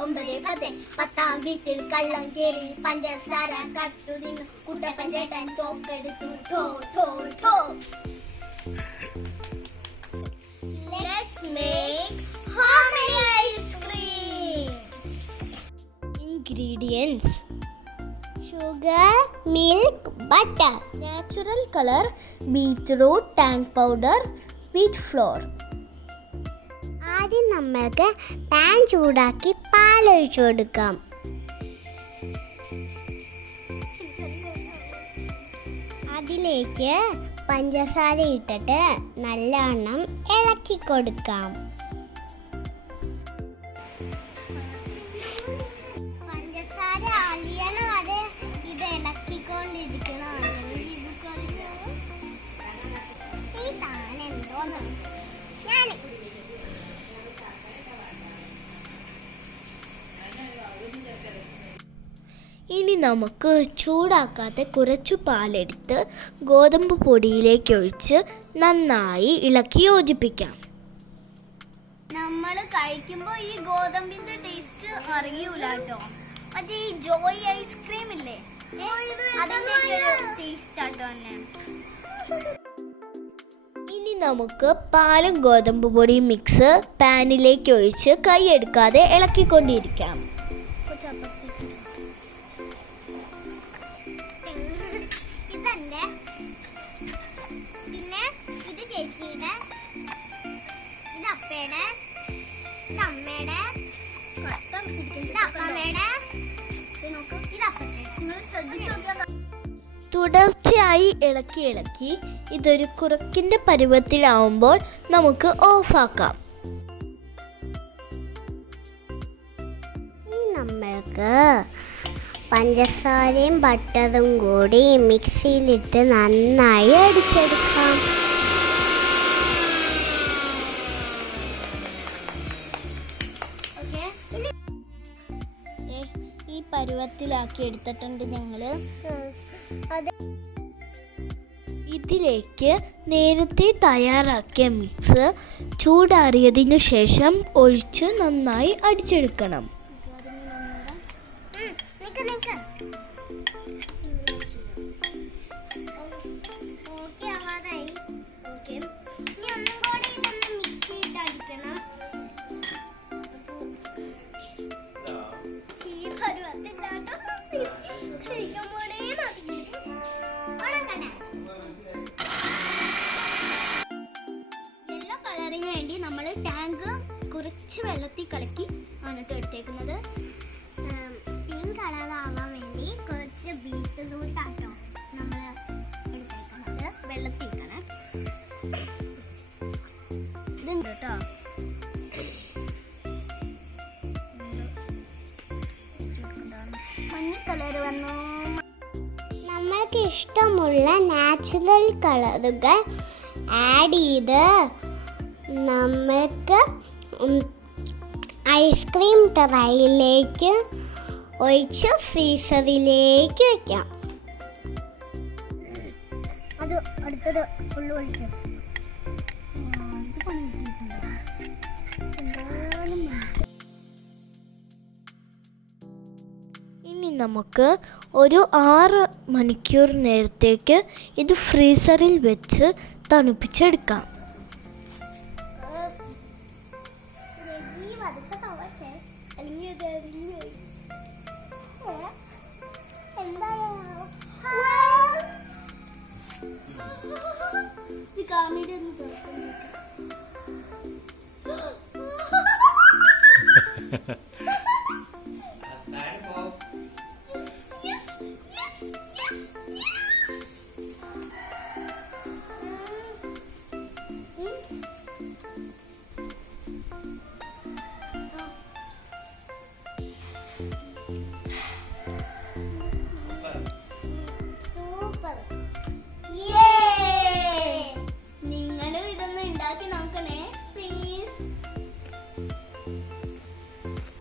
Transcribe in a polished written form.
9 10 വീട്ടിൽ കള്ളം കേറി പഞ്ചസാര കട്ടു തിന്നു കുട്ടപ്പൻ ചേട്ടൻ തോക്കെടുത്തു ഠോ ഠോ ഠോ. Let's make homemade ice cream. Ingredients: sugar, milk, butter. Natural color: beetroot, tang powder, wheat flour. ആദ്യം നമ്മൾക്ക് പാൻ ചൂടാക്കി പാലൊഴിച്ചു കൊടുക്കാം. അതിലേക്ക് പഞ്ചസാര ഇട്ടിട്ട് നല്ലവണ്ണം ഇളക്കി കൊടുക്കാം. പഞ്ചസാര അലിയണ വരെ ഇത് ഇളക്കിക്കൊണ്ടിരിക്കണം. ഈ സാധനം എന്തോന്ന് ഞാൻ ഇനി നമുക്ക് ചൂടാക്കാത്ത കുറച്ചു പാലെടുത്ത് ഗോതമ്പ് പൊടിയിലേക്ക് ഒഴിച്ച് നന്നായി ഇളക്കി യോജിപ്പിക്കാം. നമ്മൾ കഴിക്കുമ്പോൾ ഈ ഗോതമ്പിന്റെ ടേസ്റ്റ് അറിയൂല കേട്ടോ. മറ്റേ ഈ ജോയ് ഐസ്ക്രീം ഇല്ലേ, അതിന്റെ ഒരു ടേസ്റ്റ് ആട്ടോ തന്നെ. ഇനി നമുക്ക് പാലും ഗോതമ്പ് പൊടിയും മിക്സ് പാനിലേക്ക് ഒഴിച്ച് കൈയെടുക്കാതെ ഇളക്കിക്കൊണ്ടിരിക്കാം. പിന്നെ ഇത് ചേച്ചിയുടെ, ഇത് അപ്പയുടെ, ഇത് അമ്മയുടെ, ഇത് അപ്പമ്മയുടെ, ഇത് അപ്പച്ചയുടെ. തുടർച്ചയായി ഇളക്കി ഇതൊരു കുറുക്കിൻ്റെ പരുവത്തിലാവുമ്പോൾ നമുക്ക് ഓഫാക്കാം. ഇനി നമ്മൾക്ക് പഞ്ചസാരയും ബട്ടറും കൂടി മിക്സിയിലിട്ട് നന്നായി അടിച്ചെടുക്കാം. ഈ പരുവത്തിലാക്കി എടുത്തിട്ടുണ്ട് ഞങ്ങള്. ഇതിലേക്ക് നേരത്തെ തയ്യാറാക്കിയ മിക്സ് ചൂടാറിയതിനു ശേഷം ഒഴിച്ച് നന്നായി അടിച്ചെടുക്കണം. വേണ്ടി നമ്മൾ ടാങ്ക് കുറച്ച് വെള്ളത്തിൽ കലക്കി ആണ് എടുത്തേക്കുന്നത്. പിങ്ക് കളർ ആവാൻ വേണ്ടി കുറച്ച് ബീറ്റ്റൂട്ട് ആട്ടോ നമ്മൾ എടുത്തേക്കുന്നത്. വെള്ളത്തിൽ ഇട്ടണം ഇതുണ്ട് കേട്ടോ. മഞ്ഞ കളർ വന്നു. നമ്മൾക്ക് ഇഷ്ടമുള്ള നാച്ചുറൽ കളറുകൾ ആഡ് ചെയ്ത് നമ്മൾക്ക് ഐസ്ക്രീം ട്രേയിലേക്ക് ഒഴിച്ച് ഫ്രീസറിലേക്ക് വയ്ക്കാം. അത് അടുത്തത് ഫുള്ള് ഒഴിക്കും. ഇനി നമുക്ക് ഒരു 6 മണിക്കൂർ നേരത്തേക്ക് ഇത് ഫ്രീസറിൽ വെച്ച് തണുപ്പിച്ചെടുക്കാം.